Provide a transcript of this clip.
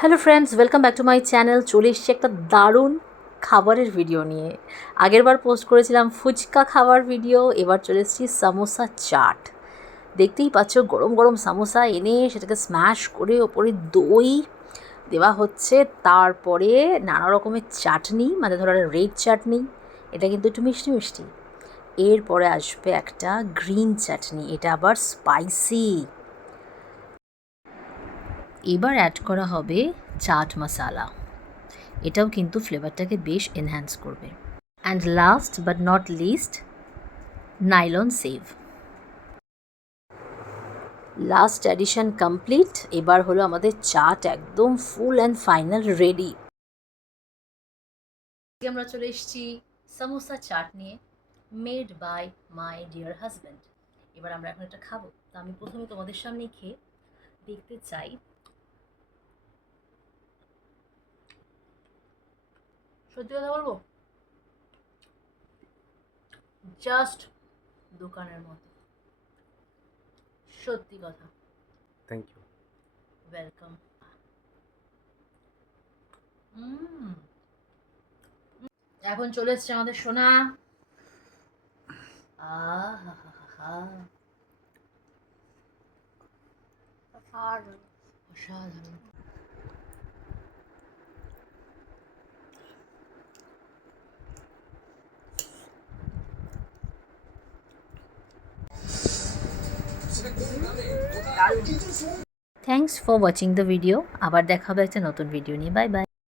Hello friends, welcome back to my channel. চলে এসেছি একটা দারুণ খাবারের ভিডিও নিয়ে। আগেরবার পোস্ট করেছিলাম ফুচকা খাবার ভিডিও, এবার চলে এসেছি সামোসা চাট। দেখতেই পাচ্ছ গরম গরম সামোসা এনে সেটাকে স্ম্যাশ করে ওপরে দই দেওয়া হচ্ছে, তারপরে নানা রকমের চাটনি, মানে ধরো রেড চাটনি, এটা কিন্তু একটু মিষ্টি মিষ্টি। এরপরে আসবে একটা গ্রিন চাটনি, এটা আবার স্পাইসি। এবার অ্যাড করা হবে চাট মশালা, এটাও কিন্তু ফ্লেভারটাকে বেশ এনহ্যান্স করবে। And last but not list, nylon save. Last addition complete. এবার হলো আমাদের চাট একদম ফুল অ্যান্ড ফাইনাল রেডি। আমরা চলে এসেছি সামোসা চাট নিয়ে, made by my dear husband. এবার আমরা এখন এটা খাবো। তো আমি প্রথমে তোমাদের সামনে খেয়ে দেখতে চাই। সত্যি কথা বলবো, জাস্ট দোকানের মতো, সত্যি কথা। Thank you. ওয়েলকাম। এখন চলে এসছে আমাদের সোনা। অসাধারণ। Thanks for watching the video. আবার দেখা হবে একটা নতুন ভিডিও নিয়ে। Bye by.